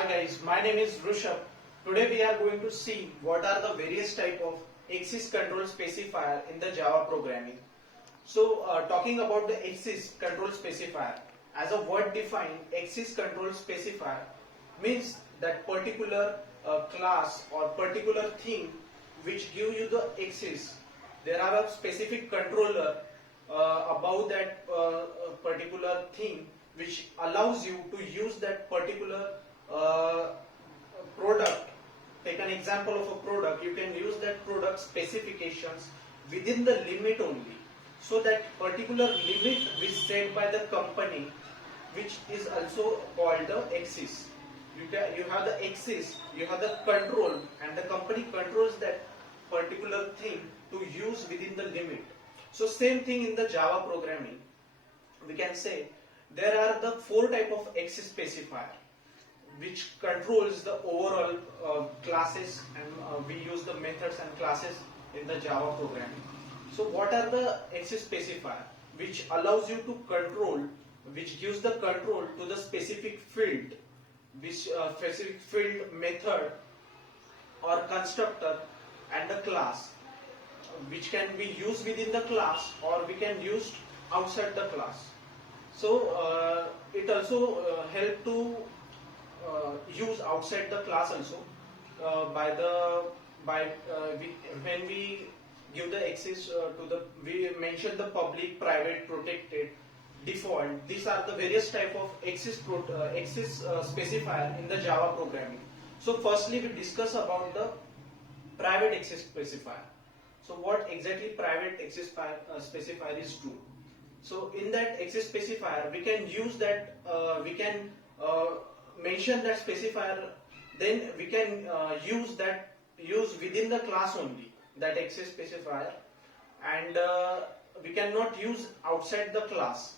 Hi guys, my name is Rushabh. Today we are going to see what are the various type of access control specifier in the Java programming. So talking about the access control specifier, as a word defined, access control specifier means that particular class or particular thing which give you the access. There are a specific controller about that particular thing which allows you to use that particular product. Take an example of a product. You can use that product specifications within the limit only. So that particular limit is set by the company, which is also called the access. You have the access, you have the control, and the company controls that particular thing to use within the limit. So same thing in the Java programming. We can say there are the four type of access specifier which controls the overall classes, and we use the methods and classes in the Java programming. So what are the access specifier which allows you to control, which gives the control to the specific field, which specific field, method or constructor and the class, which can be used within the class or we can use outside the class. So it also help to use outside the class also when we give the access to the, we mention the public, private, protected, default. These are the various type of access specifier in the Java programming. So firstly we discuss about the private access specifier. So what exactly private access specifier is do? So in that access specifier we can use that mention that specifier, then we can use within the class only that access specifier, and we cannot use outside the class.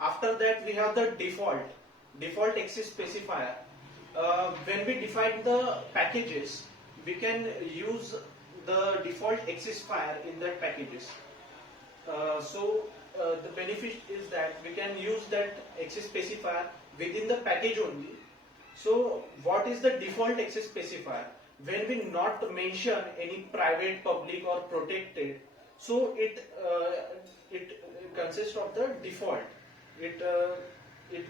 After that we have the default access specifier. When we define the packages, we can use the default access specifier in that packages. The benefit is that we can use that access specifier within the package only. So what is the default access specifier? When we not mention any private, public or protected, so it consists of the default. It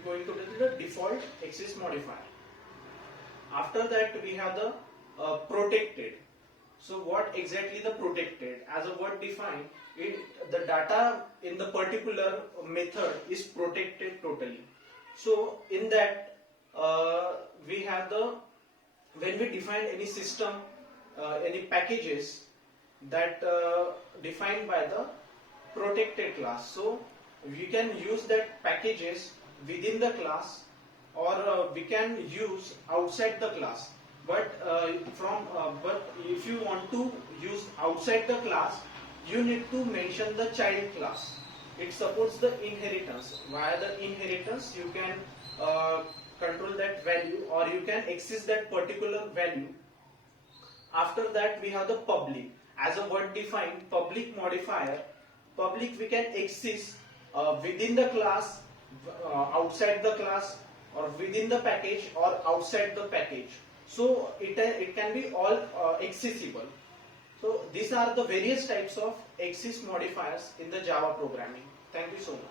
going to be the default access modifier. After that we have the protected. So what exactly the protected? As a word defined, the data in the particular method is protected totally. So in that we have the, when we define any system, any packages that defined by the protected class. So we can use that packages within the class or we can use outside the class. But if you want to use outside the class, you need to mention the child class. It supports the inheritance. Via the inheritance, you can control that value or you can access that particular value. After that, we have the public. As a word defined, public modifier. Public we can access within the class, outside the class, or within the package or outside the package. So it can be all accessible. So these are the various types of access modifiers in the Java programming. Thank you so much.